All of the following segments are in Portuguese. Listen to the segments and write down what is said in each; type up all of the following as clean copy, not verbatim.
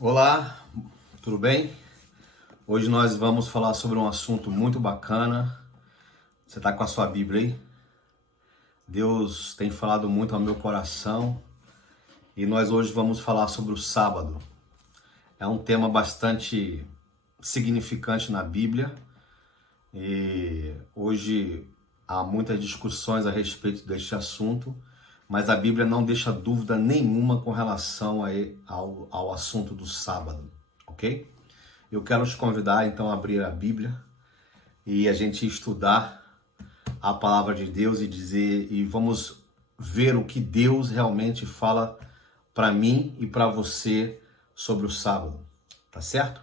Olá, tudo bem? Hoje nós vamos falar sobre um assunto muito bacana. Você está com a sua Bíblia aí? Deus tem falado muito ao meu coração e nós hoje vamos falar sobre o sábado. É um tema bastante significante na Bíblia e hoje há muitas discussões a respeito deste assunto, mas a Bíblia não deixa dúvida nenhuma com relação ao assunto do sábado, ok? Eu quero te convidar então a abrir a Bíblia e a gente estudar a palavra de Deus e vamos ver o que Deus realmente fala para mim e para você sobre o sábado, tá certo?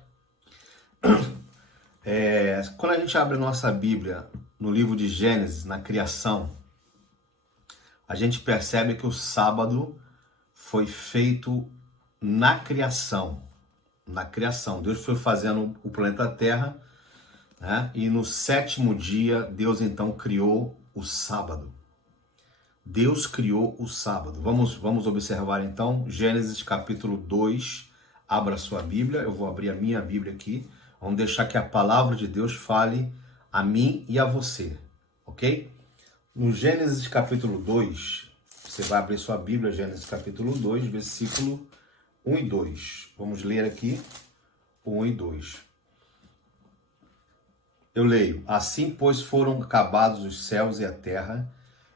Quando a gente abre nossa Bíblia no livro de Gênesis, na criação, a gente percebe que o sábado foi feito na criação. Na criação, Deus foi fazendo o planeta Terra, né? E no sétimo dia, Deus então criou o sábado. Deus criou o sábado. Vamos observar então Gênesis capítulo 2. Abra sua Bíblia, eu vou abrir a minha Bíblia aqui. Vamos deixar que a palavra de Deus fale a mim e a você, ok? No Gênesis capítulo 2, você vai abrir sua Bíblia, Gênesis capítulo 2, versículo 1 e 2. Vamos ler aqui 1 e 2. Eu leio: Assim, pois, foram acabados os céus e a terra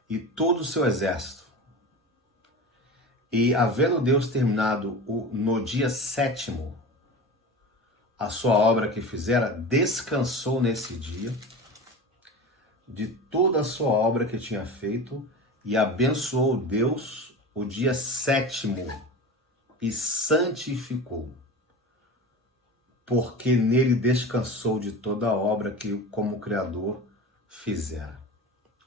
e todo o seu exército. E, havendo Deus terminado no dia sétimo a sua obra que fizera, descansou nesse dia de toda a sua obra que tinha feito e abençoou Deus o dia sétimo e santificou, porque nele descansou de toda a obra que como Criador fizera.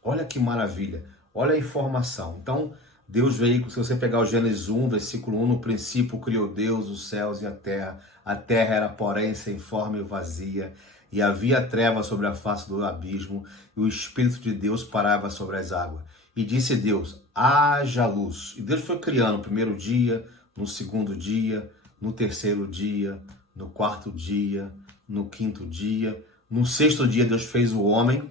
Olha que maravilha, olha a informação. Então, Deus veio, se você pegar o Gênesis 1, versículo 1, no princípio criou Deus os céus e a terra era, porém, sem forma e vazia, e havia trevas sobre a face do abismo, e o Espírito de Deus parava sobre as águas. E disse Deus: haja luz. E Deus foi criando no primeiro dia, no segundo dia, no terceiro dia, no quarto dia, no quinto dia. No sexto dia, Deus fez o homem,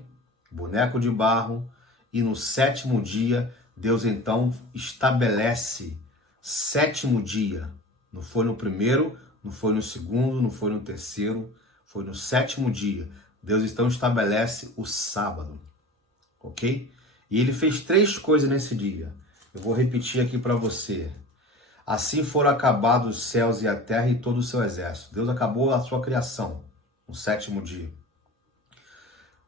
boneco de barro, e no sétimo dia, Deus então estabelece sétimo dia. Não foi no primeiro, não foi no segundo, não foi no terceiro, foi no sétimo dia. Deus então estabelece o sábado, ok? E ele fez três coisas nesse dia. Eu vou repetir aqui para você. Assim foram acabados os céus e a terra e todo o seu exército. Deus acabou a sua criação no sétimo dia.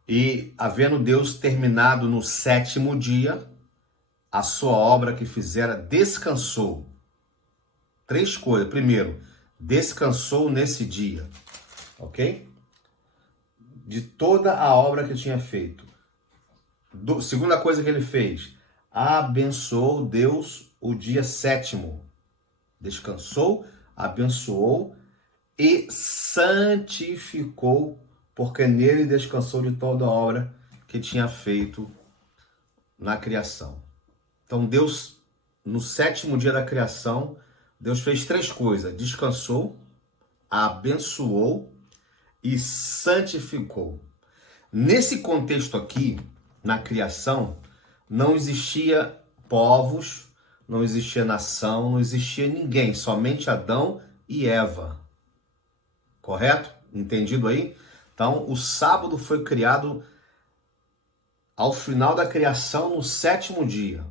E, havendo Deus terminado no sétimo dia a sua obra que fizera, descansou. Três coisas. Primeiro, descansou nesse dia, ok? De toda a obra que tinha feito. Segunda coisa que ele fez, abençoou Deus o dia sétimo. Descansou, abençoou e santificou, porque nele descansou de toda a obra que tinha feito na criação. Então Deus, no sétimo dia da criação, Deus fez três coisas: descansou, abençoou e santificou. Nesse contexto aqui, na criação, não existia povos, não existia nação, não existia ninguém, somente Adão e Eva. Correto? Entendido aí? Então, o sábado foi criado ao final da criação, no sétimo dia.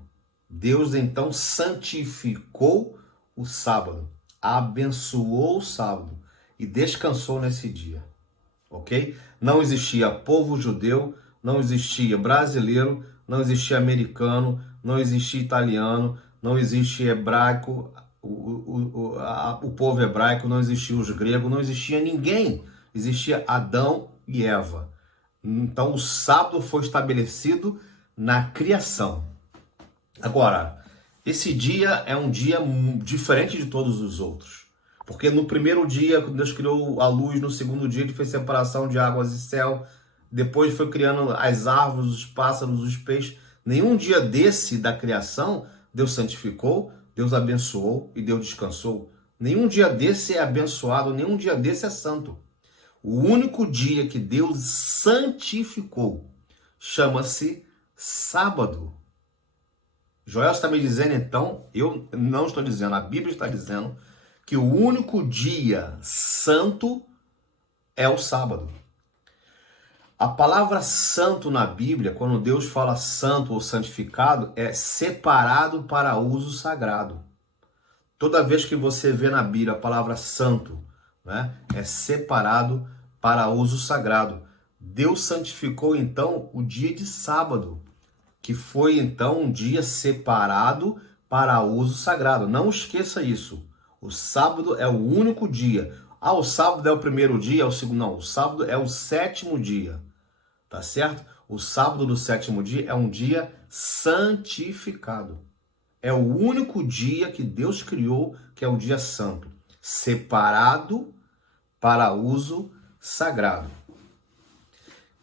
Deus então santificou o sábado, abençoou o sábado e descansou nesse dia, ok? Não existia povo judeu, não existia brasileiro, não existia americano, não existia italiano, não existia hebraico, o povo hebraico, não existia os gregos, não existia ninguém, existia Adão e Eva. Então o sábado foi estabelecido na criação. Agora, esse dia é um dia diferente de todos os outros. Porque no primeiro dia, quando Deus criou a luz, no segundo dia ele fez separação de águas e céu, depois foi criando as árvores, os pássaros, os peixes. Nenhum dia desse da criação, Deus santificou, Deus abençoou e Deus descansou. Nenhum dia desse é abençoado, nenhum dia desse é santo. O único dia que Deus santificou chama-se sábado. Joel está me dizendo, então, eu não estou dizendo, a Bíblia está dizendo que o único dia santo é o sábado. A palavra santo na Bíblia, quando Deus fala santo ou santificado, é separado para uso sagrado. Toda vez que você vê na Bíblia a palavra santo, né, é separado para uso sagrado. Deus santificou então o dia de sábado, que foi então um dia separado para uso sagrado. Não esqueça isso. O sábado é o único dia. Ah, o sábado é o primeiro dia, é o segundo. Não, o sábado é o sétimo dia. Tá certo? O sábado do sétimo dia é um dia santificado. É o único dia que Deus criou, que é o dia santo, separado para uso sagrado.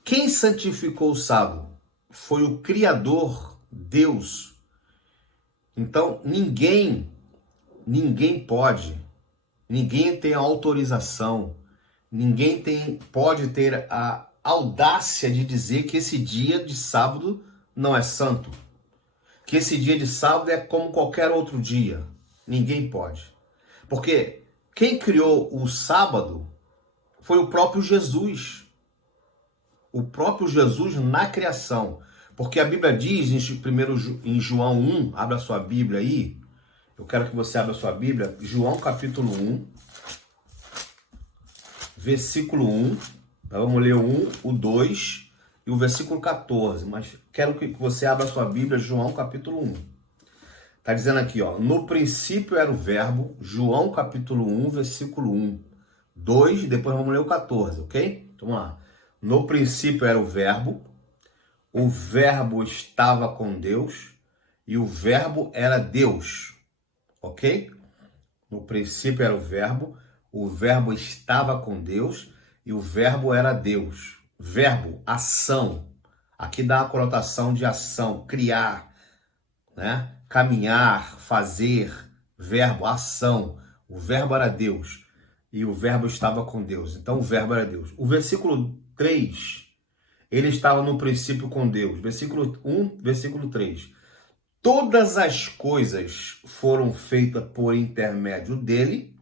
Quem santificou o sábado? Foi o Criador, Deus. Então, ninguém tem autorização, pode ter a audácia de dizer que esse dia de sábado não é santo. Que esse dia de sábado é como qualquer outro dia. Ninguém pode. Porque quem criou o sábado foi o próprio Jesus. O próprio Jesus na criação. Porque a Bíblia diz, primeiro em João 1, abra sua Bíblia aí. Eu quero que você abra sua Bíblia. João capítulo 1, versículo 1. Vamos ler o 1, o 2 e o versículo 14. Mas quero que você abra sua Bíblia, João capítulo 1. Está dizendo aqui, ó. No princípio era o verbo, João capítulo 1, versículo 1. 2, e depois vamos ler o 14, ok? Então vamos lá. No princípio era o verbo estava com Deus e o verbo era Deus, ok? No princípio era o verbo estava com Deus e o verbo era Deus. Verbo, ação. Aqui dá a conotação de ação, criar, né? Caminhar, fazer, verbo, ação. O verbo era Deus e o verbo estava com Deus. Então o verbo era Deus. O versículo 3, ele estava no princípio com Deus. Versículo 1, versículo 3. Todas as coisas foram feitas por intermédio dele,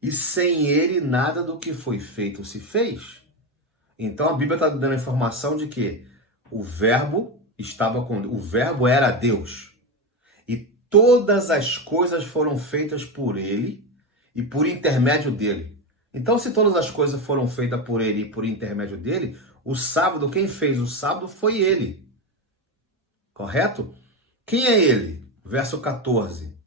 e sem ele nada do que foi feito se fez. Então a Bíblia está dando a informação de que o verbo estava com Deus, o verbo era Deus. E todas as coisas foram feitas por ele e por intermédio dele. Então, se todas as coisas foram feitas por ele e por intermédio dele, o sábado, quem fez o sábado foi ele. Correto? Quem é ele? Verso 14.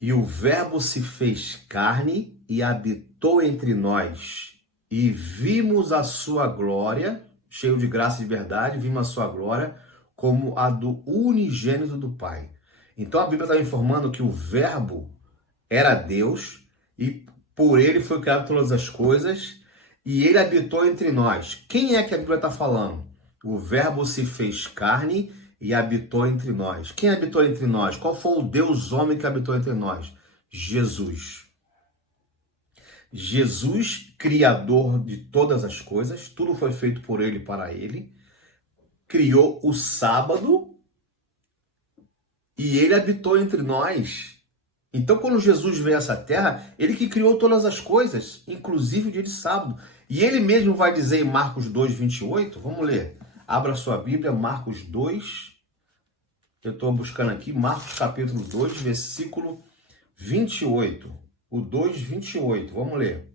E o verbo se fez carne e habitou entre nós, e vimos a sua glória, cheio de graça e de verdade, vimos a sua glória como a do unigênito do Pai. Então a Bíblia está informando que o verbo era Deus e por ele foi criado todas as coisas e ele habitou entre nós. Quem é que a Bíblia está falando? O verbo se fez carne e habitou entre nós. Quem habitou entre nós? Qual foi o Deus homem que habitou entre nós? Jesus. Jesus, criador de todas as coisas, tudo foi feito por ele e para ele, criou o sábado e ele habitou entre nós. Então, quando Jesus veio a essa terra, ele que criou todas as coisas, inclusive o dia de sábado. E ele mesmo vai dizer em Marcos 2, 28, vamos ler. Abra sua Bíblia, Marcos 2, eu estou buscando aqui, Marcos capítulo 2, versículo 28. O 2, 28, vamos ler.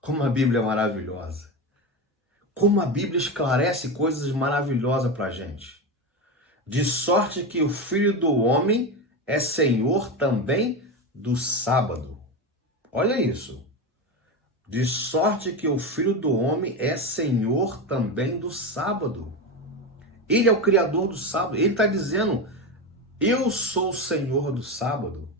Como a Bíblia é maravilhosa. Como a Bíblia esclarece coisas maravilhosas para a gente. De sorte que o Filho do Homem é Senhor também do sábado. Olha isso. De sorte que o Filho do Homem é Senhor também do sábado. Ele é o Criador do sábado. Ele está dizendo, eu sou o Senhor do sábado.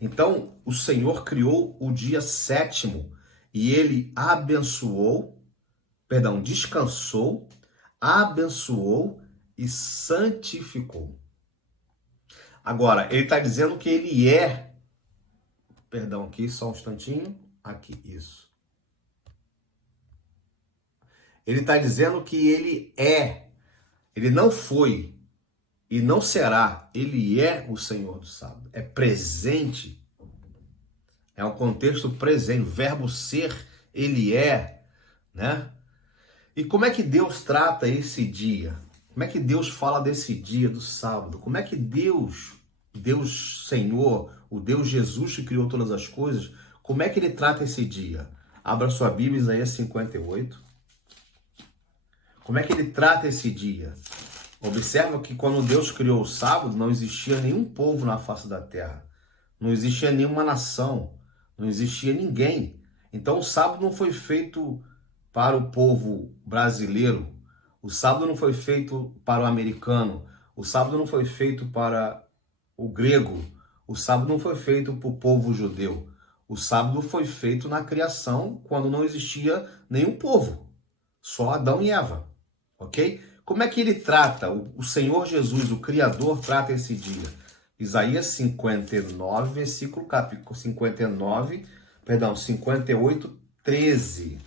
Então, o Senhor criou o dia sétimo e ele descansou, abençoou e santificou. Agora, ele está dizendo que ele é, perdão, aqui, só um instantinho, aqui, isso. Ele está dizendo que ele é, ele não foi e não será, ele é o Senhor do sábado, é presente, é um contexto presente, o verbo ser, ele é, né? E como é que Deus trata esse dia? Como é que Deus fala desse dia do sábado? Como é que Deus Senhor, o Deus Jesus que criou todas as coisas, como é que ele trata esse dia? Abra sua Bíblia, Isaías 58. Como é que ele trata esse dia? Observa que quando Deus criou o sábado, não existia nenhum povo na face da terra. Não existia nenhuma nação. Não existia ninguém. Então o sábado não foi feito para o povo brasileiro. O sábado não foi feito para o americano. O sábado não foi feito para o grego. O sábado não foi feito para o povo judeu. O sábado foi feito na criação, quando não existia nenhum povo. Só Adão e Eva. Ok? Como é que ele trata, o Senhor Jesus, o Criador, trata esse dia? Isaías 59, versículo 59, perdão, 58, 13.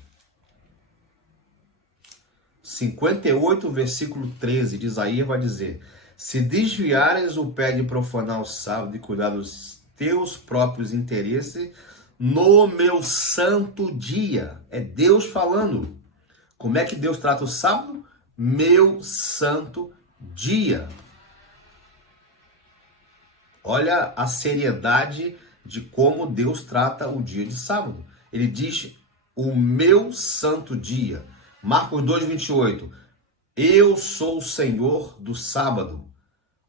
58, versículo 13 de Isaías vai dizer: se desviares o pé de profanar o sábado e cuidar dos teus próprios interesses, no meu santo dia. É Deus falando. Como é que Deus trata o sábado? Meu santo dia. Olha a seriedade de como Deus trata o dia de sábado. Ele diz o meu santo dia. Marcos 2:28. Eu sou o Senhor do sábado.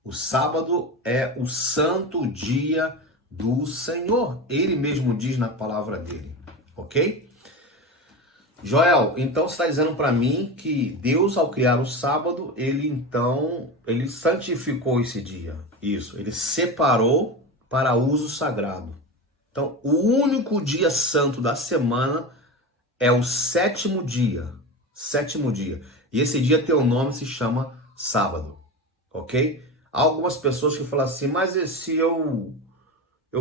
O sábado é o santo dia do Senhor. Ele mesmo diz na palavra dele. Ok? Joel, então você está dizendo para mim que Deus, ao criar o sábado, ele santificou esse dia. Isso, ele separou para uso sagrado. Então, o único dia santo da semana é o sétimo dia. Sétimo dia. E esse dia tem o nome, se chama sábado. Ok? Há algumas pessoas que falam assim, mas se eu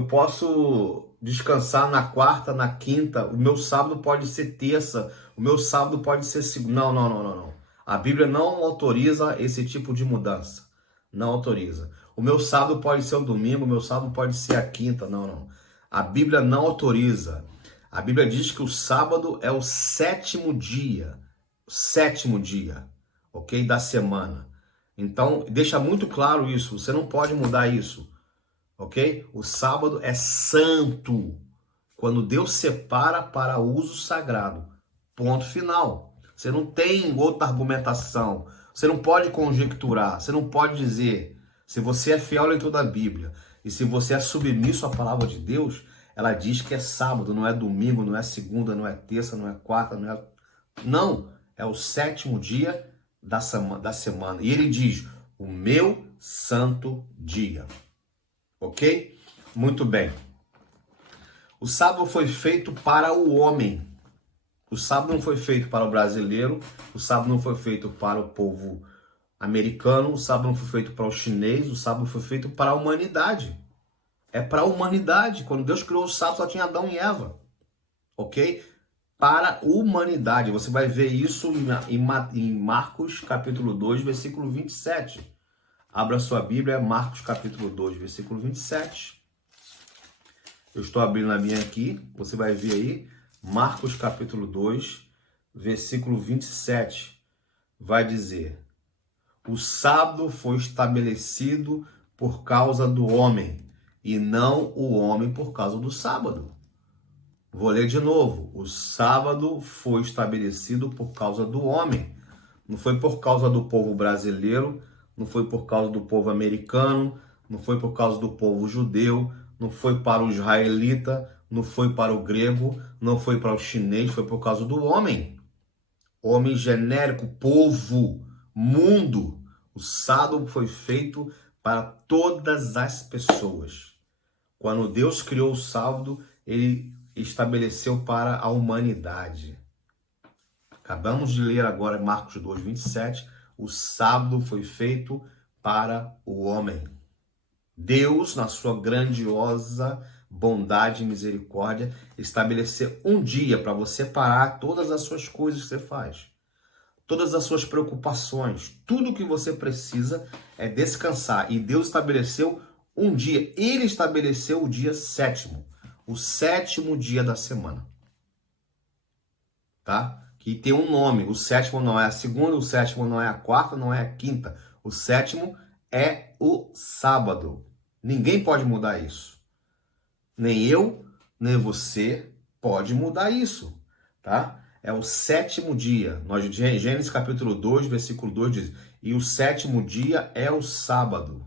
posso descansar na quarta, na quinta, o meu sábado pode ser terça, o meu sábado pode ser segunda. Não, não, não, não, não. A Bíblia não autoriza esse tipo de mudança. Não autoriza. O meu sábado pode ser o domingo, o meu sábado pode ser a quinta. Não, não. A Bíblia não autoriza. A Bíblia diz que o sábado é o sétimo dia. Sétimo dia, ok? Da semana. Então, deixa muito claro isso. Você não pode mudar isso. Ok? O sábado é santo, quando Deus separa para uso sagrado. Ponto final. Você não tem outra argumentação. Você não pode conjecturar. Você não pode dizer. Se você é fiel ao leitor da Bíblia e se você é submisso à palavra de Deus, ela diz que é sábado, não é domingo, não é segunda, não é terça, não é quarta, não é... Não, é o sétimo dia da semana. E ele diz, o meu santo dia. Ok? Muito bem. O sábado foi feito para o homem. O sábado não foi feito para o brasileiro. O sábado não foi feito para o povo americano. O sábado não foi feito para o chinês. O sábado foi feito para a humanidade. É para a humanidade. Quando Deus criou o sábado, só tinha Adão e Eva. Ok? Para a humanidade. Você vai ver isso em Marcos capítulo 2, versículo 27. Abra sua Bíblia, Marcos capítulo 2, versículo 27. Eu estou abrindo a minha aqui, você vai ver aí, Marcos capítulo 2, versículo 27. Vai dizer, o sábado foi estabelecido por causa do homem, e não o homem por causa do sábado. Vou ler de novo. O sábado foi estabelecido por causa do homem. Não foi por causa do povo brasileiro, não foi por causa do povo americano, não foi por causa do povo judeu, não foi para o israelita, não foi para o grego, não foi para o chinês, foi por causa do homem. Homem genérico, povo, mundo. O sábado foi feito para todas as pessoas. Quando Deus criou o sábado, ele estabeleceu para a humanidade. Acabamos de ler agora Marcos 2, 27. O sábado foi feito para o homem. Deus, na sua grandiosa bondade e misericórdia, estabeleceu um dia para você parar todas as suas coisas que você faz, todas as suas preocupações, tudo que você precisa é descansar. E Deus estabeleceu um dia, ele estabeleceu o dia sétimo, o sétimo dia da semana, tá? Que tem um nome, o sétimo não é a segunda, o sétimo não é a quarta, não é a quinta, o sétimo é o sábado. Ninguém pode mudar isso. Nem eu, nem você pode mudar isso, tá? É o sétimo dia. Nós, Gênesis capítulo 2, versículo 2 diz: e o sétimo dia é o sábado.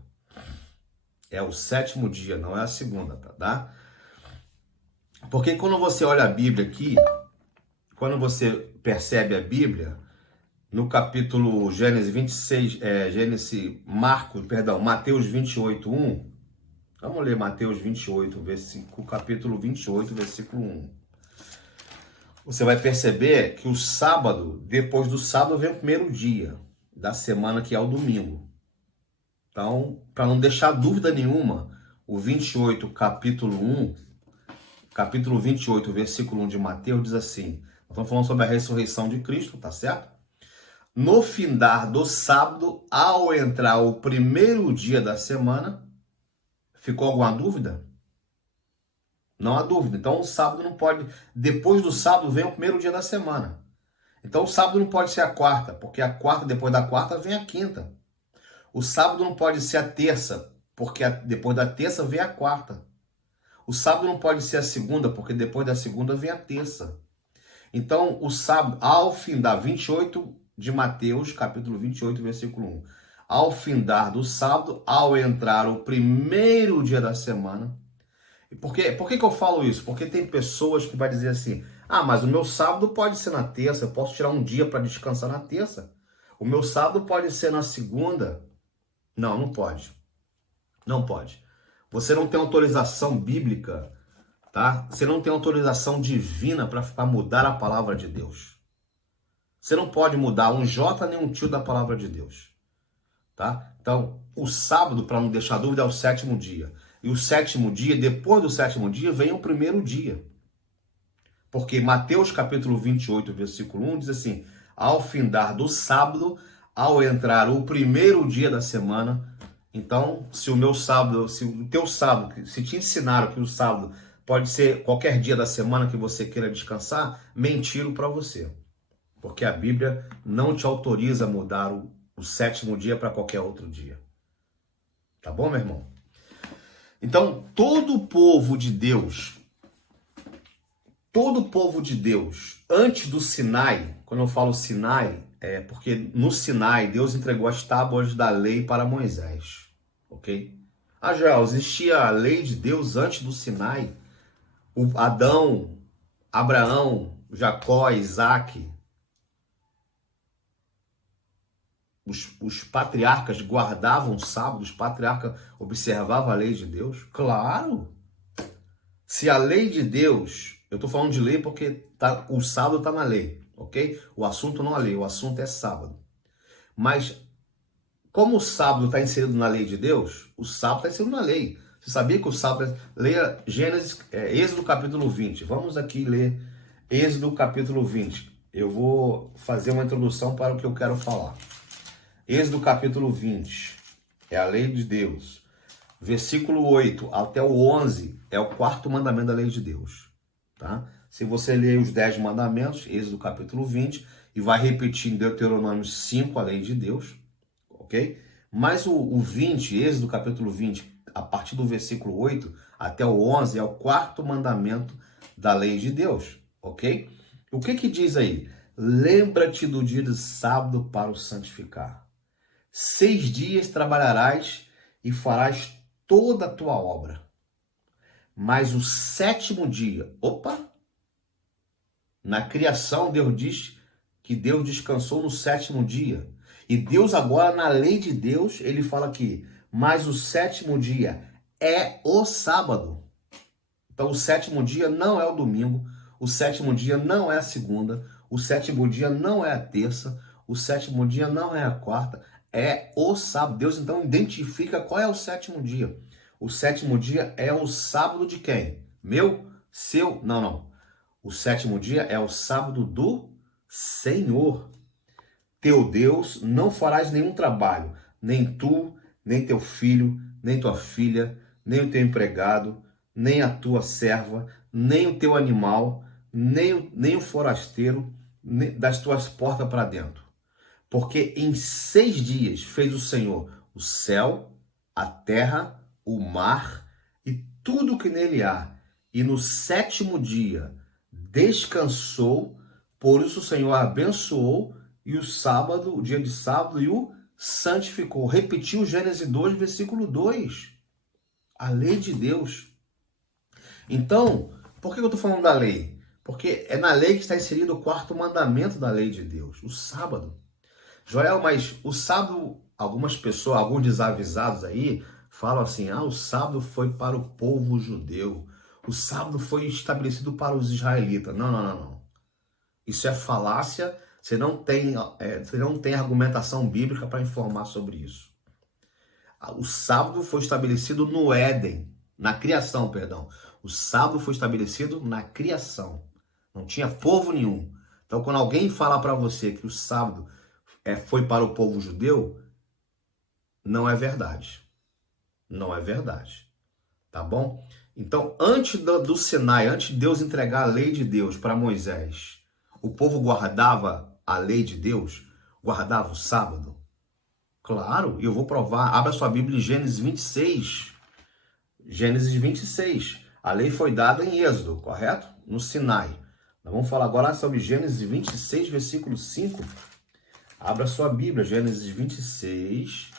É o sétimo dia, não é a segunda, tá? Porque quando você olha a Bíblia aqui, quando você percebe a Bíblia, no capítulo Gênesis 26, Mateus 28, 1. Vamos ler Mateus 28, capítulo 28, versículo 1. Você vai perceber que o sábado, depois do sábado, vem o primeiro dia da semana, que é o domingo. Então, para não deixar dúvida nenhuma, o 28, capítulo 28, versículo 1 de Mateus diz assim: estamos falando sobre a ressurreição de Cristo, tá certo? No findar do sábado, ao entrar o primeiro dia da semana, ficou alguma dúvida? Não há dúvida. Então o sábado não pode, depois do sábado vem o primeiro dia da semana. Então o sábado não pode ser a quarta, porque a quarta, depois da quarta, vem a quinta. O sábado não pode ser a terça, porque depois da terça vem a quarta. O sábado não pode ser a segunda, porque depois da segunda vem a terça. Então o sábado, ao findar, 28 de Mateus, capítulo 28, versículo 1. Ao findar do sábado, ao entrar o primeiro dia da semana. Por que eu falo isso? Porque tem pessoas que vai dizer assim: ah, mas o meu sábado pode ser na terça, eu posso tirar um dia para descansar na terça. O meu sábado pode ser na segunda. Não, não pode. Não pode. Você não tem autorização bíblica, tá? Você não tem autorização divina para mudar a palavra de Deus. Você não pode mudar um J nem um tio da palavra de Deus, tá? Então, o sábado, para não deixar dúvida, é o sétimo dia. E o sétimo dia, depois do sétimo dia, vem o primeiro dia. Porque Mateus capítulo 28, versículo 1 diz assim: ao findar do sábado, ao entrar o primeiro dia da semana. Então, se o meu sábado, se o teu sábado, se te ensinaram que o sábado pode ser qualquer dia da semana que você queira descansar, mentiram para você. Porque a Bíblia não te autoriza a mudar o sétimo dia para qualquer outro dia. Tá bom, meu irmão? Então, todo o povo de Deus, antes do Sinai, quando eu falo Sinai, é porque no Sinai Deus entregou as tábuas da lei para Moisés, ok? Ah, Joel, existia a lei de Deus antes do Sinai? O Adão, Abraão, Jacó, Isaac, os patriarcas guardavam o sábado, os patriarcas observavam a lei de Deus? Claro! Se a lei de Deus, eu estou falando de lei porque o sábado está na lei, ok? O assunto não é lei, o assunto é sábado. Mas como o sábado está inserido na lei de Deus, o sábado está inserido na lei. Você sabia que o sábado... Leia Gênesis, Êxodo capítulo 20. Vamos aqui ler Êxodo capítulo 20. Eu vou fazer uma introdução para o que eu quero falar. Êxodo capítulo 20, é a lei de Deus. Versículo 8 até o 11 é o quarto mandamento da lei de Deus. Tá? Se você ler os 10 mandamentos, Êxodo capítulo 20, e vai repetir em Deuteronômio 5 a lei de Deus, ok? Mas o 20, Êxodo capítulo 20, a partir do versículo 8 até o 11 é o quarto mandamento da lei de Deus, ok? O que diz aí? Lembra-te do dia de sábado para o santificar. 6 dias trabalharás e farás toda a tua obra. Mas o sétimo dia, na criação Deus diz que Deus descansou no sétimo dia. E Deus agora, na lei de Deus, ele fala aqui, mas o sétimo dia é o sábado. Então o sétimo dia não é o domingo, o sétimo dia não é a segunda, o sétimo dia não é a terça, o sétimo dia não é a quarta, é o sábado. Deus então identifica qual é o sétimo dia. O sétimo dia é o sábado de quem? Meu? Seu? Não, não. O sétimo dia é o sábado do Senhor. Teu Deus, não farás nenhum trabalho, nem tu, nem teu filho, nem tua filha, nem o teu empregado, nem a tua serva, nem o teu animal, nem o forasteiro, das tuas portas para dentro. Porque em 6 dias fez o Senhor o céu, a terra, o mar e tudo que nele há. E no sétimo dia descansou, por isso o Senhor abençoou e o dia de sábado, e o santificou. Repetiu Gênesis 2, versículo 2. A lei de Deus. Então, por que eu estou falando da lei? Porque é na lei que está inserido o quarto mandamento da lei de Deus, o sábado. Joel, mas o sábado, algumas pessoas, alguns desavisados aí, falam assim, o sábado foi para o povo judeu. O sábado foi estabelecido para os israelitas. Não, não, não, não. Isso é falácia, você não tem argumentação bíblica para informar sobre isso. O sábado foi estabelecido no Éden, na criação, perdão. O sábado foi estabelecido na criação. Não tinha povo nenhum. Então, quando alguém fala para você que o sábado foi para o povo judeu, não é verdade. Não é verdade. Tá bom? Então, antes do Sinai, antes de Deus entregar a lei de Deus para Moisés, o povo guardava a lei de Deus? Guardava o sábado? Claro, e eu vou provar. Abra sua Bíblia em Gênesis 26. Gênesis 26. A lei foi dada em Êxodo, correto? No Sinai. Nós vamos falar agora sobre Gênesis 26, versículo 5. Abra sua Bíblia, Gênesis 26,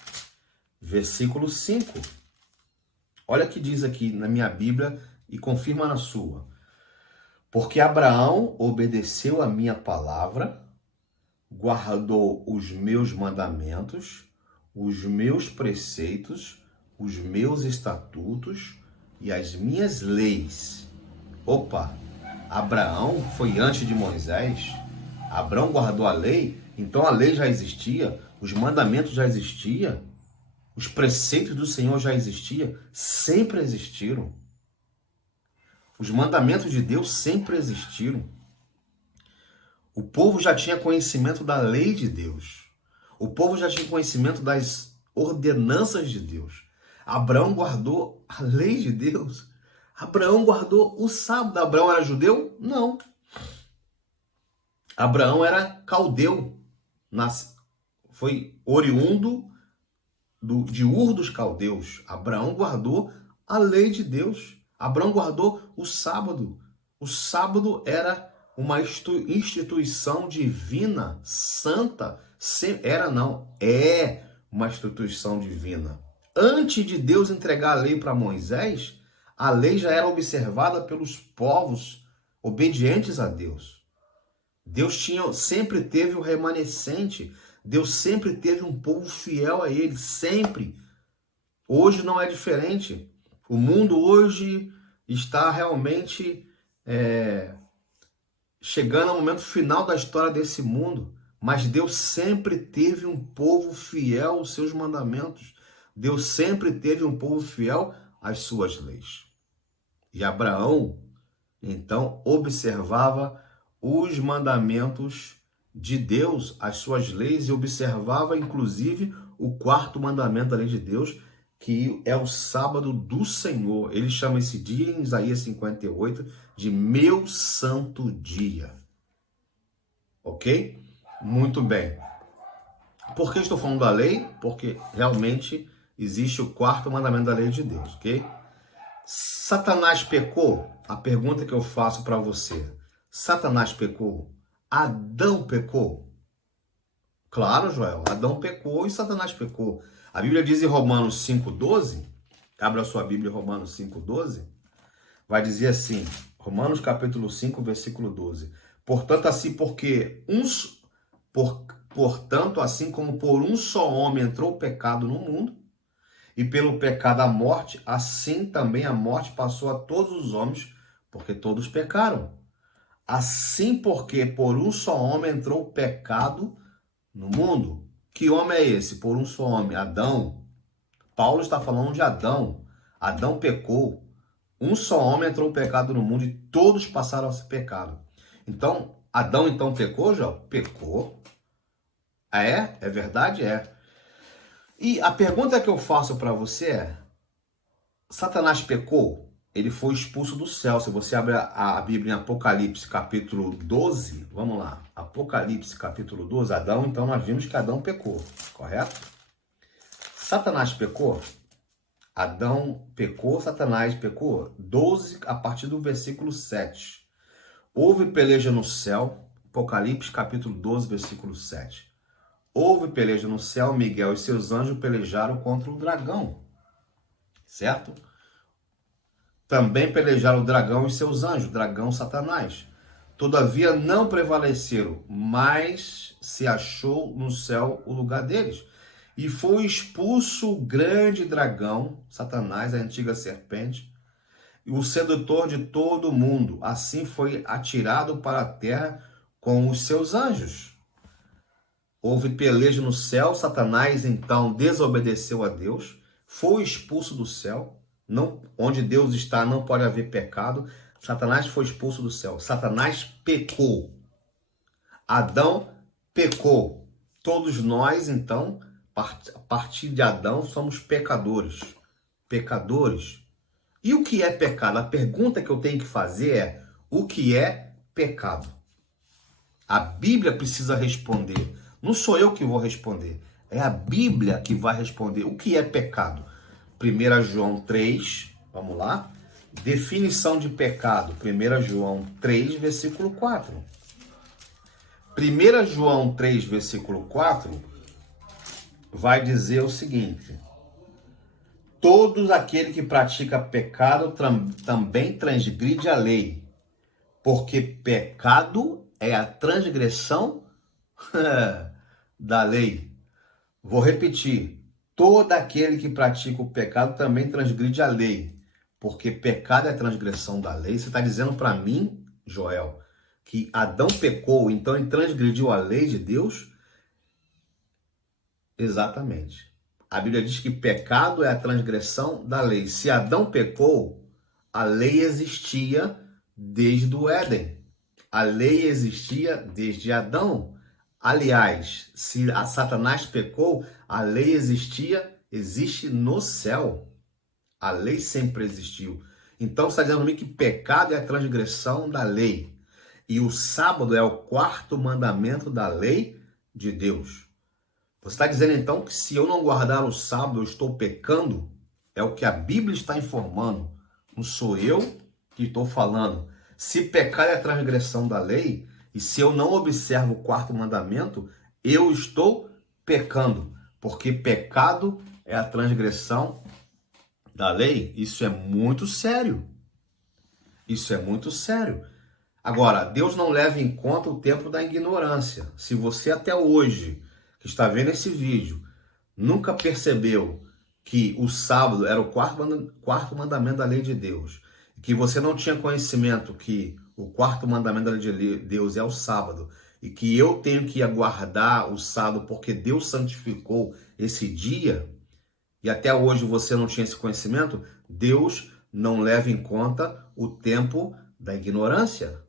versículo 5. Olha o que diz aqui na minha Bíblia e confirma na sua. Porque Abraão obedeceu a minha palavra, guardou os meus mandamentos, os meus preceitos, os meus estatutos e as minhas leis. Opa, Abraão foi antes de Moisés? Abraão guardou a lei? Então a lei já existia, os mandamentos já existiam, os preceitos do Senhor já existiam, sempre existiram. Os mandamentos de Deus sempre existiram. O povo já tinha conhecimento da lei de Deus. O povo já tinha conhecimento das ordenanças de Deus. Abraão guardou a lei de Deus. Abraão guardou o sábado. Abraão era judeu? Não. Abraão era caldeu. Foi oriundo de Ur dos Caldeus. Abraão guardou a lei de Deus. Abraão guardou o sábado. O sábado era uma instituição divina, santa. É uma instituição divina. Antes de Deus entregar a lei para Moisés, a lei já era observada pelos povos obedientes a Deus. Deus sempre teve o remanescente. Deus sempre teve um povo fiel a ele, sempre. Hoje não é diferente. O mundo hoje está realmente chegando ao momento final da história desse mundo. Mas Deus sempre teve um povo fiel aos seus mandamentos. Deus sempre teve um povo fiel às suas leis. E Abraão, então, observava os mandamentos de Deus, as suas leis, e observava, inclusive, o quarto mandamento da lei de Deus, que é o sábado do Senhor. Ele chama esse dia, em Isaías 58, de meu santo dia. Ok? Muito bem. Por que estou falando da lei? Porque realmente existe o quarto mandamento da lei de Deus, ok? Satanás pecou? A pergunta que eu faço para você. Satanás pecou? Adão pecou? Claro, Joel, Adão pecou e Satanás pecou. A Bíblia diz em Romanos 5,12, abra a sua Bíblia em Romanos 5,12, vai dizer assim, Romanos capítulo 5, versículo 12. Portanto, assim como por um só homem entrou o pecado no mundo, e pelo pecado a morte, assim também a morte passou a todos os homens, porque todos pecaram. Assim porque por um só homem entrou o pecado no mundo. Que homem é esse? Por um só homem, Adão. Paulo está falando de Adão. Adão pecou, um só homem entrou o pecado no mundo e todos passaram a ser pecado. Então, Adão então pecou, Jó? Pecou. Ah, é? É verdade? É. E a pergunta que eu faço para você é, Satanás pecou? Ele foi expulso do céu. Se você abre a Bíblia em Apocalipse capítulo 12, vamos lá. Apocalipse capítulo 12, Adão, então nós vimos que Adão pecou, correto? Satanás pecou? Adão pecou, Satanás pecou? 12, a partir do versículo 7. Houve peleja no céu, Apocalipse capítulo 12, versículo 7. Houve peleja no céu, Miguel e seus anjos pelejaram contra o dragão, certo? Também pelejaram o dragão e seus anjos, dragão Satanás. Todavia não prevaleceram, mas se achou no céu o lugar deles. E foi expulso o grande dragão, Satanás, a antiga serpente, o sedutor de todo o mundo. Assim foi atirado para a terra com os seus anjos. Houve peleja no céu, Satanás então desobedeceu a Deus, foi expulso do céu. Não, onde Deus está não pode haver pecado. Satanás foi expulso do céu. Satanás pecou. Adão pecou. Todos nós, então, a partir de Adão, somos pecadores. Pecadores. E o que é pecado? A pergunta que eu tenho que fazer é: o que é pecado? A Bíblia precisa responder. Não sou eu que vou responder. É a Bíblia que vai responder. O que é pecado? 1 João 3, vamos lá. Definição de pecado. 1 João 3, versículo 4. 1 João 3, versículo 4, vai dizer o seguinte: todo aquele que pratica pecado também transgride a lei, porque pecado é a transgressão da lei. Vou repetir. Todo aquele que pratica o pecado também transgride a lei, porque pecado é transgressão da lei. Você está dizendo para mim, Joel, que Adão pecou, então ele transgrediu a lei de Deus? Exatamente. A Bíblia diz que pecado é a transgressão da lei. Se Adão pecou, a lei existia desde o Éden. A lei existia desde Adão. Aliás, se a Satanás pecou, a lei existe no céu. A lei sempre existiu. Então, você está dizendo para mim que pecado é a transgressão da lei. E o sábado é o quarto mandamento da lei de Deus. Você está dizendo então que se eu não guardar o sábado, eu estou pecando? É o que a Bíblia está informando. Não sou eu que estou falando. Se pecar é a transgressão da lei, e se eu não observo o quarto mandamento, eu estou pecando. Porque pecado é a transgressão da lei. Isso é muito sério. Isso é muito sério. Agora, Deus não leva em conta o tempo da ignorância. Se você até hoje, que está vendo esse vídeo, nunca percebeu que o sábado era o quarto mandamento da lei de Deus, que você não tinha conhecimento que o quarto mandamento da lei de Deus é o sábado, e que eu tenho que aguardar o sábado porque Deus santificou esse dia, e até hoje você não tinha esse conhecimento, Deus não leva em conta o tempo da ignorância.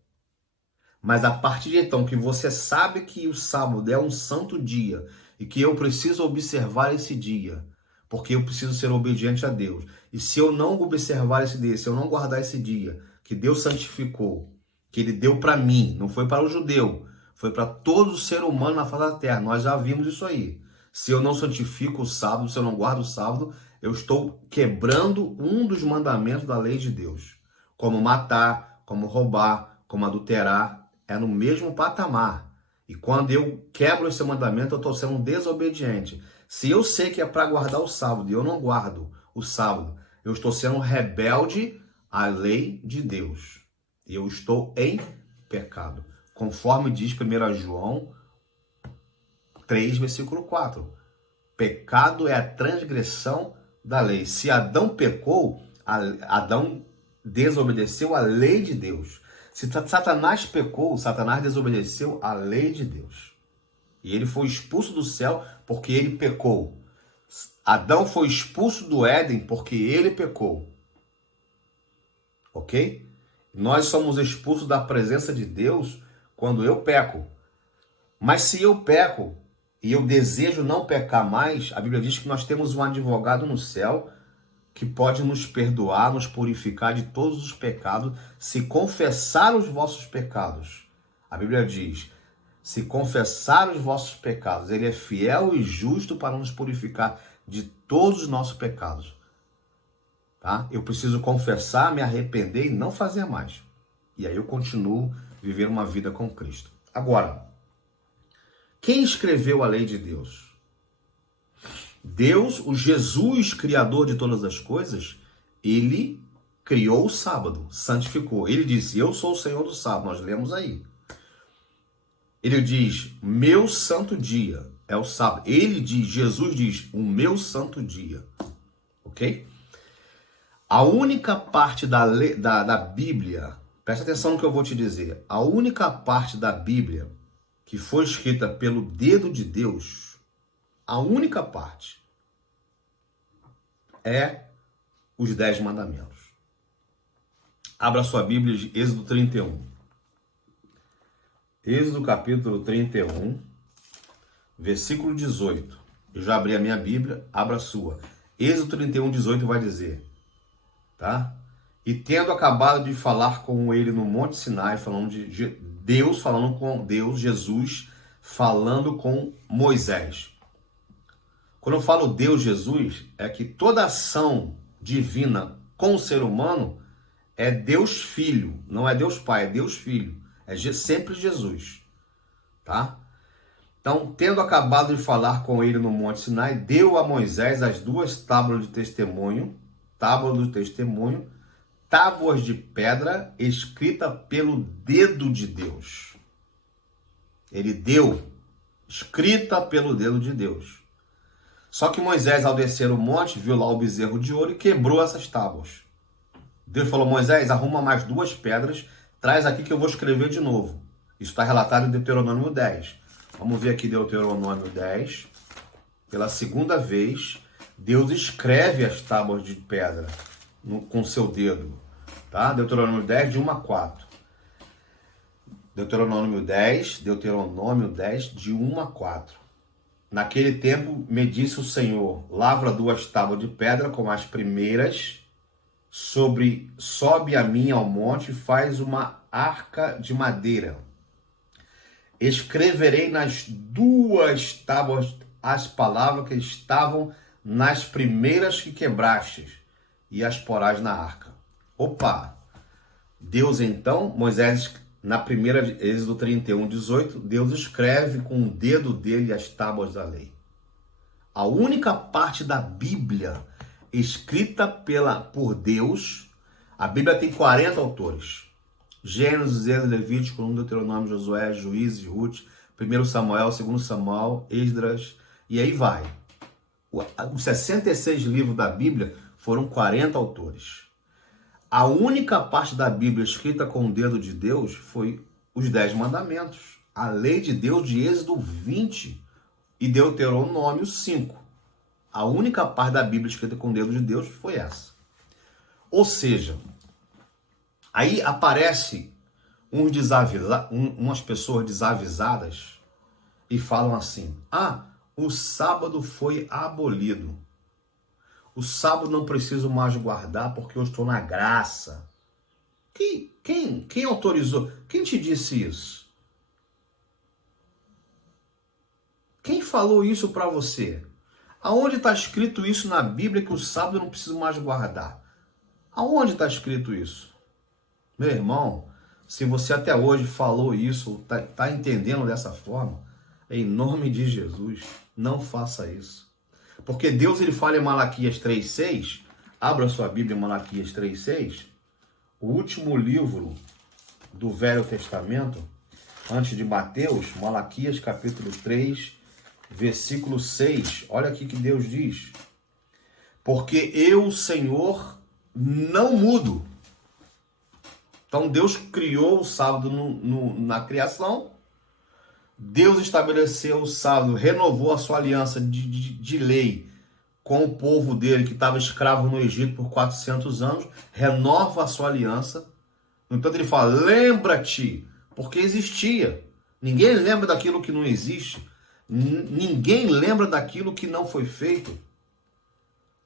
Mas a partir de então que você sabe que o sábado é um santo dia e que eu preciso observar esse dia, porque eu preciso ser obediente a Deus. E se eu não observar esse dia, se eu não guardar esse dia que Deus santificou, que Ele deu para mim, não foi para o judeu, foi para todo ser humano na face da terra. Nós já vimos isso aí. Se eu não santifico o sábado, se eu não guardo o sábado, eu estou quebrando um dos mandamentos da lei de Deus. Como matar, como roubar, como adulterar. É no mesmo patamar. E quando eu quebro esse mandamento, eu estou sendo desobediente. Se eu sei que é para guardar o sábado e eu não guardo o sábado, eu estou sendo rebelde à lei de Deus. E eu estou em pecado. Conforme diz 1 João 3, versículo 4. Pecado é a transgressão da lei. Se Adão pecou, Adão desobedeceu a lei de Deus. Se Satanás pecou, Satanás desobedeceu a lei de Deus. E ele foi expulso do céu porque ele pecou. Adão foi expulso do Éden porque ele pecou. Ok? Nós somos expulsos da presença de Deus quando eu peco. Mas se eu peco e eu desejo não pecar mais, a Bíblia diz que nós temos um advogado no céu que pode nos perdoar, nos purificar de todos os pecados, se confessar os vossos pecados. A Bíblia diz, se confessar os vossos pecados, ele é fiel e justo para nos purificar de todos os nossos pecados. Tá? Eu preciso confessar, me arrepender e não fazer mais. E aí eu continuo vivendo uma vida com Cristo. Agora, quem escreveu a lei de Deus? Deus, o Jesus, criador de todas as coisas, ele criou o sábado, santificou. Ele disse, eu sou o Senhor do sábado, nós lemos aí. Ele diz, meu santo dia é o sábado. Ele diz, Jesus diz, o meu santo dia. Ok? A única parte da Bíblia, presta atenção no que eu vou te dizer, a única parte da Bíblia que foi escrita pelo dedo de Deus, a única parte é os 10 mandamentos. Abra sua Bíblia de Êxodo 31. Êxodo capítulo 31, versículo 18. Eu já abri a minha Bíblia, abra a sua. Êxodo 31, 18 vai dizer, tá? E tendo acabado de falar com ele no Monte Sinai, falando de Deus, falando com Deus, Jesus, falando com Moisés. Quando eu falo Deus, Jesus, é que toda ação divina com o ser humano é Deus Filho, não é Deus Pai, é Deus Filho. É sempre Jesus, tá? Então, tendo acabado de falar com ele no Monte Sinai, deu a Moisés as 2 tábuas de testemunho, tábuas de pedra escrita pelo dedo de Deus. Ele deu, escrita pelo dedo de Deus. Só que Moisés, ao descer o monte, viu lá o bezerro de ouro e quebrou essas tábuas. Deus falou, Moisés, arruma mais 2 pedras, traz aqui que eu vou escrever de novo. Isso está relatado em Deuteronômio 10. Vamos ver aqui Deuteronômio 10. Pela segunda vez, Deus escreve as tábuas de pedra com seu dedo. Tá? Deuteronômio 10, de 1 a 4. Deuteronômio 10, de 1 a 4. Naquele tempo me disse o Senhor, lavra 2 tábuas de pedra como as primeiras, sobe a mim ao monte e faz uma arca de madeira. Escreverei nas 2 tábuas as palavras que estavam nas primeiras que quebrastes, e as porás na arca. Opa! Deus então, Moisés, na primeira, Êxodo 31, 18, Deus escreve com o dedo dele as tábuas da lei. A única parte da Bíblia escrita por Deus, a Bíblia tem 40 autores. Gênesis, Êxodo, Levítico, Deuteronômio, Josué, Juízes, Ruth, 1 Samuel, 2 Samuel, Esdras, e aí vai. Os 66 livros da Bíblia foram 40 autores. A única parte da Bíblia escrita com o dedo de Deus foi os 10 mandamentos. A lei de Deus de Êxodo 20 e Deuteronômio 5. A única parte da Bíblia escrita com o dedo de Deus foi essa. Ou seja, aí aparece umas pessoas desavisadas e falam assim, o sábado foi abolido. O sábado não preciso mais guardar porque eu estou na graça. Quem autorizou? Quem te disse isso? Quem falou isso para você? Aonde está escrito isso na Bíblia que o sábado eu não preciso mais guardar? Aonde está escrito isso? Meu irmão, se você até hoje falou isso, está entendendo dessa forma, em nome de Jesus, não faça isso. Porque Deus ele fala em Malaquias 3,6, abra sua Bíblia em Malaquias 3,6, o último livro do Velho Testamento, antes de Mateus, Malaquias capítulo 3, versículo 6, olha aqui que Deus diz, porque eu, Senhor, não mudo. Então Deus criou o sábado na criação, Deus estabeleceu o sábado, renovou a sua aliança de lei com o povo dele que estava escravo no Egito por 400 anos, renova a sua aliança. No entanto, ele fala, lembra-te, porque existia. Ninguém lembra daquilo que não existe. Ninguém lembra daquilo que não foi feito.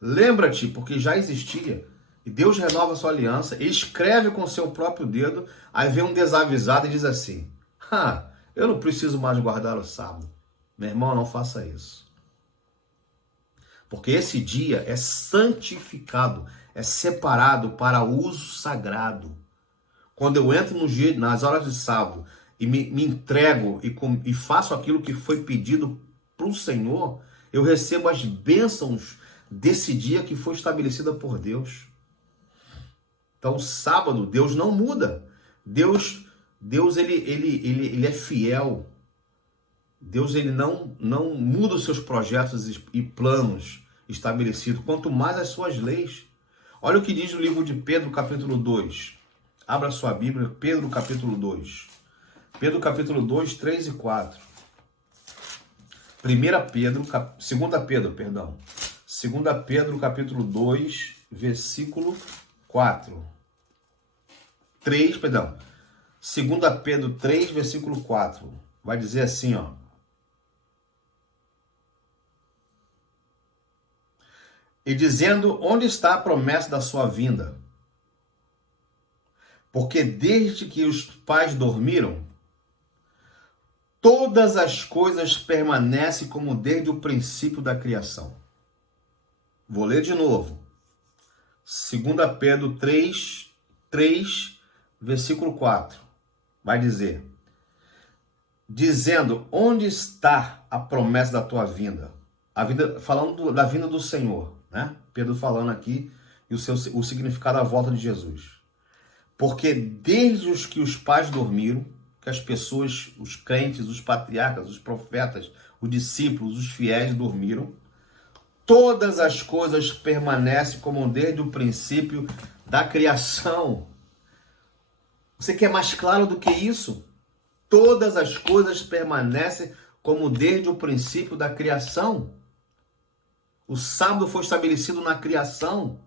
Lembra-te, porque já existia. E Deus renova a sua aliança, ele escreve com o seu próprio dedo, aí vem um desavisado e diz assim, eu não preciso mais guardar o sábado. Meu irmão, não faça isso. Porque esse dia é santificado, é separado para uso sagrado. Quando eu entro nas horas de sábado e me entrego e faço aquilo que foi pedido para o Senhor, eu recebo as bênçãos desse dia que foi estabelecida por Deus. Então, o sábado, Deus não muda. Deus ele é fiel. Deus ele não muda os seus projetos e planos estabelecidos, quanto mais as suas leis. Olha o que diz o livro de Pedro, capítulo 2. Abra sua Bíblia, Pedro, capítulo 2. Pedro, capítulo 2, 3 e 4. 2 Pedro, capítulo 2, versículo 4. 2 Pedro 3, versículo 4. Vai dizer assim, ó. E dizendo, onde está a promessa da sua vinda? Porque desde que os pais dormiram, todas as coisas permanecem como desde o princípio da criação. Vou ler de novo. 2 Pedro 3, versículo 4. Vai dizer, dizendo, onde está a promessa da tua vinda? Falando da vinda do Senhor, né? Pedro falando aqui e o significado da volta de Jesus. Porque desde os que os pais dormiram, que as pessoas, os crentes, os patriarcas, os profetas, os discípulos, os fiéis dormiram, todas as coisas permanecem como desde o princípio da criação. Você quer mais claro do que isso? Todas as coisas permanecem como desde o princípio da criação. O sábado foi estabelecido na criação.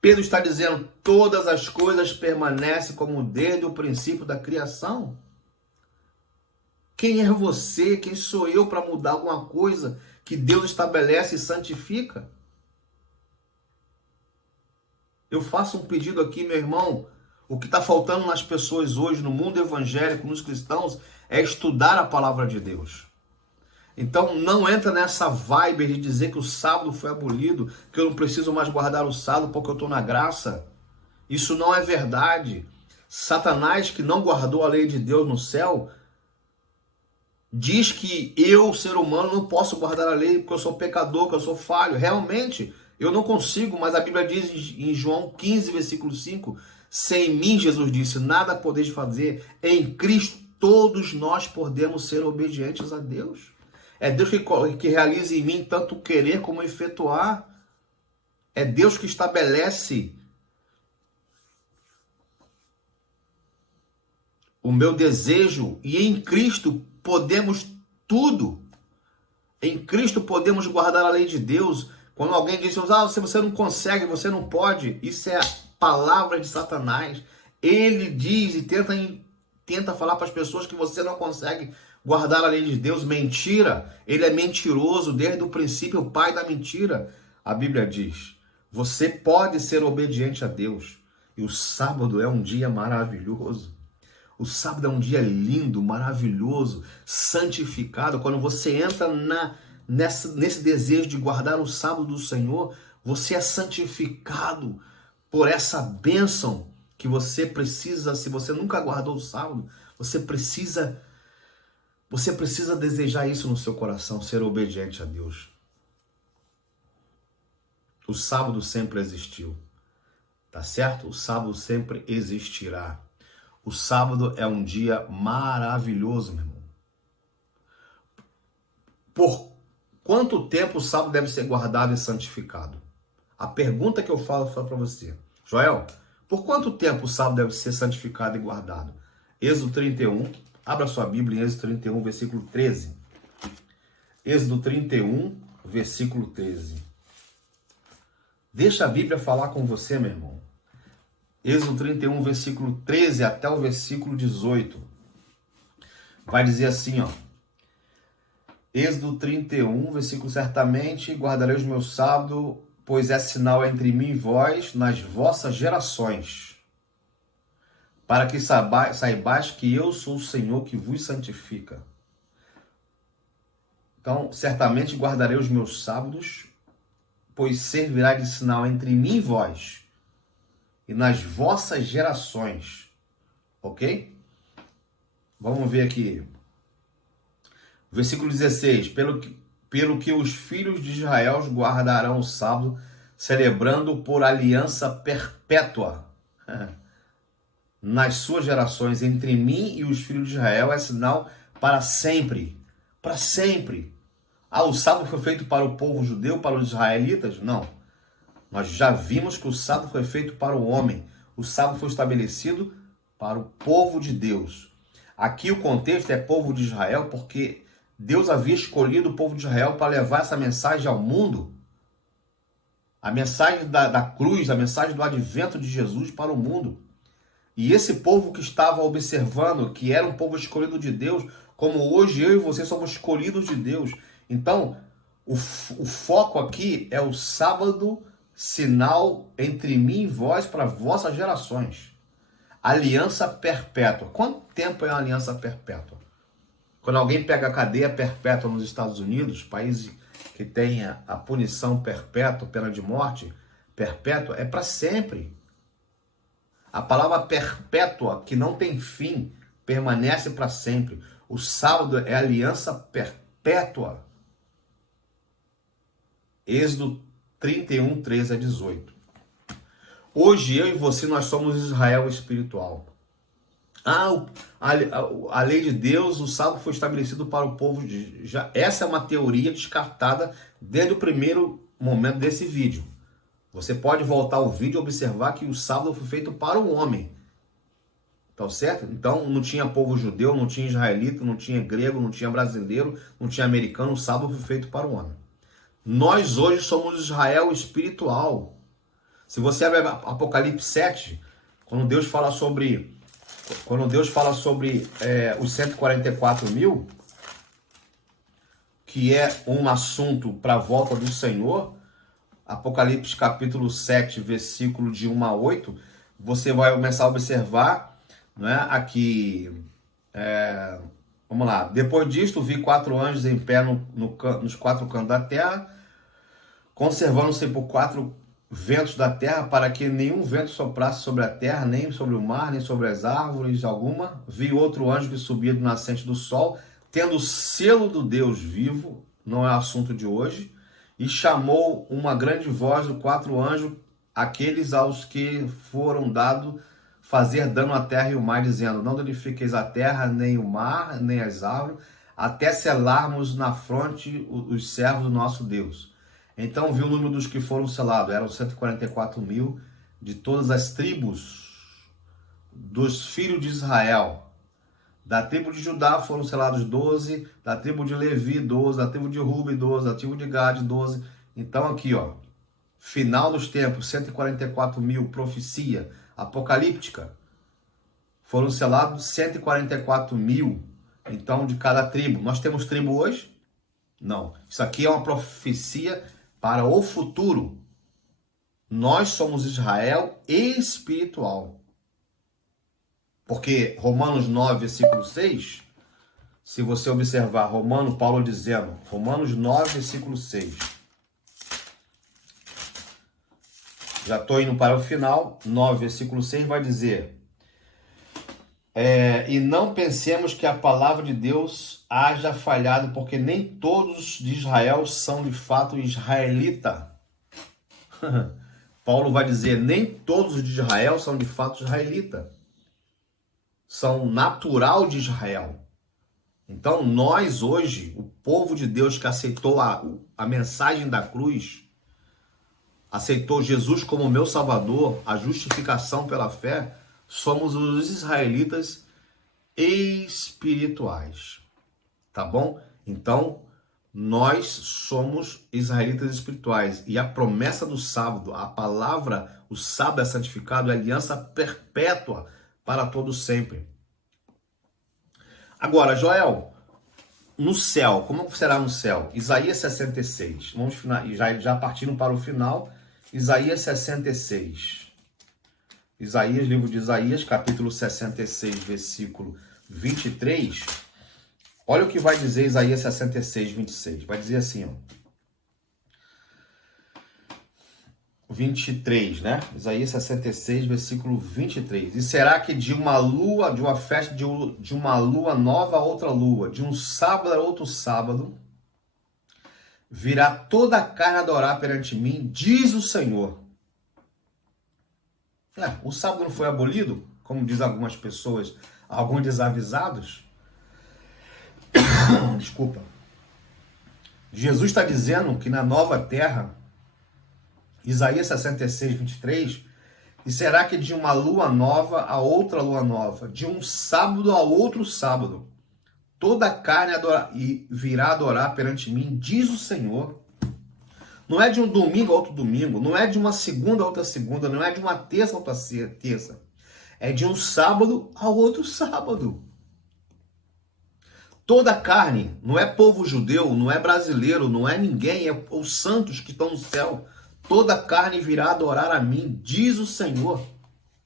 Pedro está dizendo, todas as coisas permanecem como desde o princípio da criação. Quem é você? Quem sou eu para mudar alguma coisa que Deus estabelece e santifica? Eu faço um pedido aqui, meu irmão. O que está faltando nas pessoas hoje, no mundo evangélico, nos cristãos, é estudar a palavra de Deus. Então não entra nessa vibe de dizer que o sábado foi abolido, que eu não preciso mais guardar o sábado porque eu estou na graça. Isso não é verdade. Satanás, que não guardou a lei de Deus no céu, diz que eu, ser humano, não posso guardar a lei porque eu sou pecador, que eu sou falho. Realmente, eu não consigo, mas a Bíblia diz em João 15, versículo 5, sem mim, Jesus disse, nada podeis fazer. Em Cristo, todos nós podemos ser obedientes a Deus. É Deus que realiza em mim tanto querer como efetuar. É Deus que estabelece o meu desejo. E em Cristo podemos tudo. Em Cristo podemos guardar a lei de Deus. Quando alguém diz, se você não consegue, você não pode. Isso é a palavra de Satanás. Ele diz e tenta falar para as pessoas que você não consegue guardar a lei de Deus. Mentira. Ele é mentiroso desde o princípio, o pai da mentira. A Bíblia diz, você pode ser obediente a Deus. E o sábado é um dia maravilhoso. O sábado é um dia lindo, maravilhoso, santificado. Quando você entra nesse desejo de guardar o sábado do Senhor, você é santificado por essa bênção que você precisa. Se você nunca guardou o sábado, você precisa desejar isso no seu coração, ser obediente a Deus. O sábado sempre existiu, tá certo? O sábado sempre existirá. O sábado é um dia maravilhoso, meu irmão. Por quanto tempo o sábado deve ser guardado e santificado? A pergunta que eu falo para você. Joel, por quanto tempo o sábado deve ser santificado e guardado? Êxodo 31, abra sua Bíblia em Êxodo 31, versículo 13. Êxodo 31, versículo 13. Deixa a Bíblia falar com você, meu irmão. Êxodo 31, versículo 13 até o versículo 18. Vai dizer assim, ó. Êxodo 31, versículo: certamente guardarei os meus sábados, pois é sinal entre mim e vós nas vossas gerações, para que saibais que eu sou o Senhor que vos santifica. Então, certamente guardarei os meus sábados, pois servirá de sinal entre mim e vós, e nas vossas gerações. Ok? Vamos ver aqui. Versículo 16. Pelo que os filhos de Israel guardarão o sábado, celebrando por aliança perpétua nas suas gerações, entre mim e os filhos de Israel, é sinal para sempre. Para sempre. Ah, o sábado foi feito para o povo judeu, para os israelitas? Não. Nós já vimos que o sábado foi feito para o homem. O sábado foi estabelecido para o povo de Deus. Aqui o contexto é povo de Israel, porque Deus havia escolhido o povo de Israel para levar essa mensagem ao mundo. A mensagem da cruz, a mensagem do advento de Jesus para o mundo. E esse povo que estava observando, que era um povo escolhido de Deus, como hoje eu e você somos escolhidos de Deus. Então, o foco aqui é o sábado, sinal entre mim e vós para vossas gerações. Aliança perpétua. Quanto tempo é uma aliança perpétua? Quando alguém pega a cadeia perpétua nos Estados Unidos, país que tem a punição perpétua, pena de morte perpétua, é para sempre. A palavra perpétua, que não tem fim, permanece para sempre. O sábado é aliança perpétua. Êxodo 31, 13 a 18. Hoje eu e você, nós somos Israel espiritual. A lei de Deus, o sábado foi estabelecido para o povo. Essa é uma teoria descartada desde o primeiro momento desse vídeo. Você pode voltar ao vídeo e observar que o sábado foi feito para o homem. Tá certo? Então não tinha povo judeu, não tinha israelita, não tinha grego, não tinha brasileiro, não tinha americano. O sábado foi feito para o homem. Nós hoje somos Israel espiritual. Se você abrir Apocalipse 7, quando Deus fala sobre os 144 mil, que é um assunto para a volta do Senhor, Apocalipse capítulo 7, versículo de 1 a 8, você vai começar a observar, não é, aqui, vamos lá. Depois disto, vi 4 anjos em pé nos 4 cantos da terra, conservando-se por 4 ventos da terra, para que nenhum vento soprasse sobre a terra, nem sobre o mar, nem sobre as árvores alguma. Vi outro anjo que subia do nascente do sol, tendo o selo do Deus vivo, não é assunto de hoje, e chamou uma grande voz dos 4 anjos, aqueles aos que foram dado fazer dano à terra e o mar, dizendo: não danifiqueis a terra, nem o mar, nem as árvores, até selarmos na fronte os servos do nosso Deus. Então viu o número dos que foram selados, eram 144 mil, de todas as tribos dos filhos de Israel. Da tribo de Judá foram selados 12, da tribo de Levi 12, da tribo de Ruben 12, da tribo de Gade 12. Então aqui, ó, final dos tempos, 144 mil, profecia apocalíptica. Foram selados 144 mil, então, de cada tribo. Nós temos tribo hoje? Não. Isso aqui é uma profecia para o futuro. Nós somos Israel espiritual. Porque Romanos 9, versículo 6, se você observar Paulo dizendo, Romanos 9, versículo 6. Já estou indo para o final, 9, versículo 6 vai dizer: e não pensemos que a palavra de Deus haja falhado, porque nem todos de Israel são de fato israelita. Paulo vai dizer, nem todos de Israel são de fato israelita. São natural de Israel. Então nós hoje, o povo de Deus que aceitou a mensagem da cruz, aceitou Jesus como meu Salvador, a justificação pela fé, somos os israelitas espirituais. Tá bom? Então, Nós somos israelitas espirituais e a promessa do sábado, a palavra, o sábado é santificado, é aliança perpétua para todo sempre. Agora, Joel, no céu, como será no céu? Isaías 66. Vamos já partindo para o final. Isaías 66. Isaías, livro de Isaías, capítulo 66, versículo 23. Olha o que vai dizer Isaías 66, 26. Vai dizer assim, ó. 23, né? Isaías 66, versículo 23. E será que de uma lua, de uma festa, de uma lua nova a outra lua, de um sábado a outro sábado, virá toda a carne adorar perante mim, diz o Senhor. O sábado não foi abolido, como diz algumas pessoas, alguns desavisados? Desculpa. Jesus está dizendo que na nova terra, Isaías 66, 23, e será que de uma lua nova a outra lua nova, de um sábado a outro sábado, toda a carne virá adorar perante mim, diz o Senhor. Não é de um domingo a outro domingo, não é de uma segunda a outra segunda, não é de uma terça a outra terça. É de um sábado a outro sábado. Toda a carne, não é povo judeu, não é brasileiro, não é ninguém, é os santos que estão no céu. Toda a carne virá adorar a mim, diz o Senhor.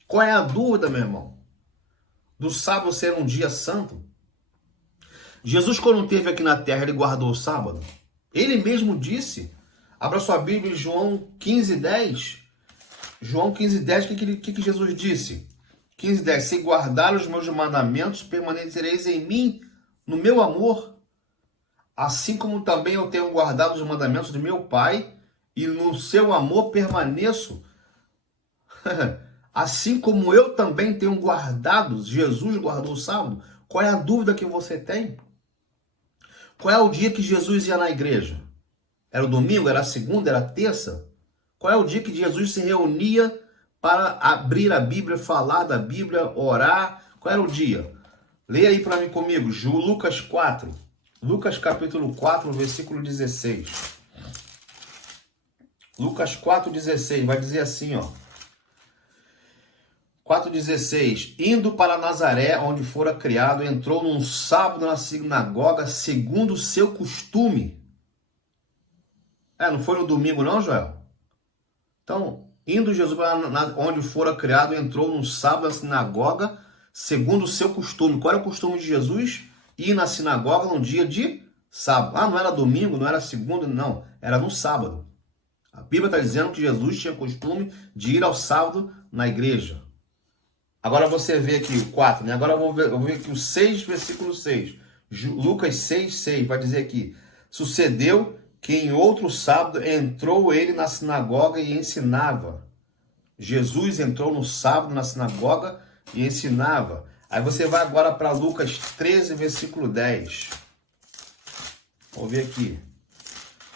Qual é a dúvida, meu irmão? Do sábado ser um dia santo? Jesus, quando esteve aqui na terra, ele guardou o sábado? Ele mesmo disse, abra sua Bíblia em João 15:10. João 15:10, o que Jesus disse? 15:10, se guardar os meus mandamentos, permanecereis em mim, no meu amor, assim como também eu tenho guardado os mandamentos do meu Pai, e no seu amor permaneço. Assim como eu também tenho guardado, Jesus guardou o sábado. Qual é a dúvida que você tem? Qual é o dia que Jesus ia na igreja? Era o domingo? Era a segunda? Era a terça? Qual é o dia que Jesus se reunia para abrir a Bíblia, falar da Bíblia, orar? Qual era o dia? Leia aí para mim comigo, Lucas 4. Lucas capítulo 4, versículo 16. Lucas 4,16, vai dizer assim, ó. 4,16. Indo para Nazaré, onde fora criado, entrou num sábado na sinagoga, segundo o seu costume. Não foi no domingo não, Joel? Então, indo Jesus para onde fora criado, entrou num sábado na sinagoga, segundo o seu costume. Qual era o costume de Jesus? Ir na sinagoga no dia de sábado. Não era domingo, não era segunda, não. Era no sábado. A Bíblia está dizendo que Jesus tinha costume de ir ao sábado na igreja. Agora você vê aqui o 4, né? Agora eu vou ver aqui o 6, versículo 6. Lucas 6, 6, vai dizer aqui. Sucedeu que em outro sábado entrou ele na sinagoga e ensinava. Jesus entrou no sábado na sinagoga e ensinava. Aí você vai agora para Lucas 13, versículo 10. Vamos ver aqui.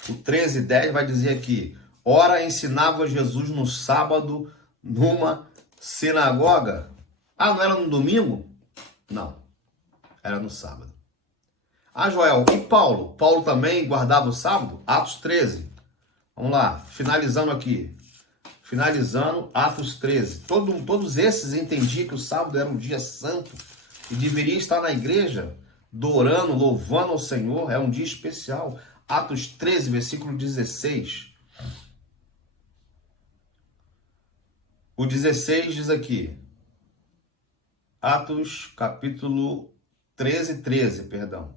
O 13, 10 vai dizer aqui. Ora, ensinava Jesus no sábado numa sinagoga. Não era no domingo? Não, era no sábado. Joel, e Paulo? Paulo também guardava o sábado? Atos 13. Vamos lá, finalizando aqui. Finalizando, Atos 13. Todos esses entendiam que o sábado era um dia santo e deveria estar na igreja, adorando, louvando ao Senhor. É um dia especial. Atos 13, versículo 16. O 16 diz aqui. Atos capítulo 13, perdão.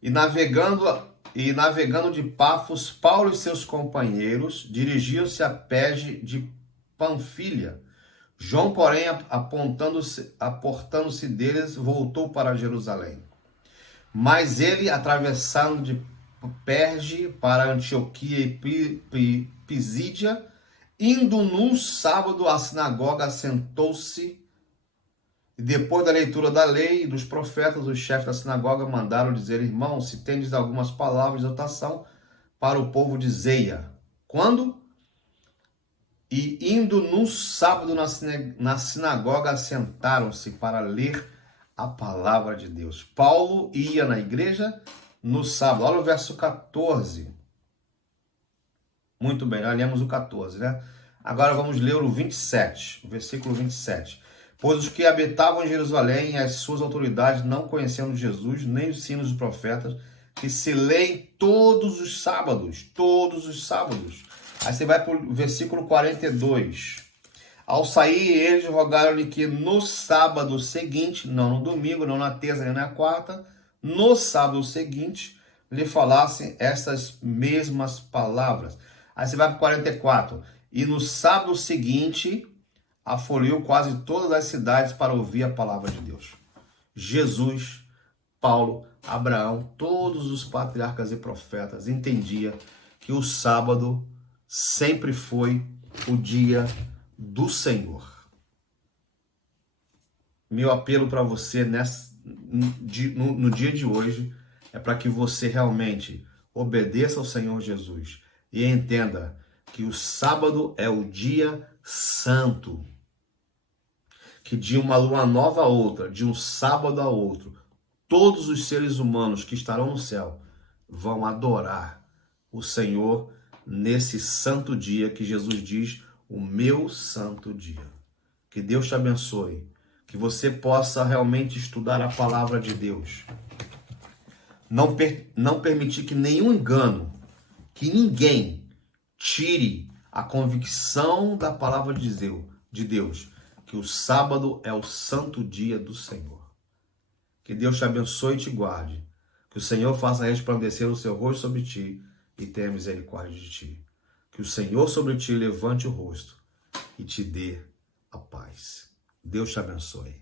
E navegando de Pafos, Paulo e seus companheiros dirigiam-se a Perge de Panfilha. João, porém, aportando-se deles, voltou para Jerusalém. Mas ele, atravessando de Perge para Antioquia e Pisídia, indo num sábado à sinagoga, assentou-se. E depois da leitura da lei e dos profetas, os chefes da sinagoga mandaram dizer: irmãos, se tendes algumas palavras de exortação para o povo, dizei-a. Quando? E indo no sábado na sinagoga, assentaram-se para ler a palavra de Deus. Paulo ia na igreja no sábado. Olha o verso 14. Muito bem, nós lemos o 14, né? Agora vamos ler o 27, o versículo 27. Pois os que habitavam em Jerusalém e as suas autoridades, não conhecendo Jesus, nem os sinos dos profetas, que se leem todos os sábados. Todos os sábados. Aí você vai para o versículo 42. Ao sair, eles rogaram-lhe que no sábado seguinte, não no domingo, não na terça nem na quarta, no sábado seguinte, lhe falassem estas mesmas palavras. Aí você vai para o 44. E no sábado seguinte, afoliu quase todas as cidades para ouvir a palavra de Deus. Jesus, Paulo, Abraão, todos os patriarcas e profetas entendiam que o sábado sempre foi o dia do Senhor. Meu apelo para você no dia de hoje é para que você realmente obedeça ao Senhor Jesus e entenda que o sábado é o dia santo. Que de uma lua nova a outra, de um sábado a outro, todos os seres humanos que estarão no céu vão adorar o Senhor nesse santo dia que Jesus diz, o meu santo dia. Que Deus te abençoe, que você possa realmente estudar a palavra de Deus. Não permitir que nenhum engano, que ninguém tire a convicção da palavra de Deus, que o sábado é o santo dia do Senhor. Que Deus te abençoe e te guarde. Que o Senhor faça resplandecer o seu rosto sobre ti e tenha misericórdia de ti. Que o Senhor sobre ti levante o rosto e te dê a paz. Deus te abençoe.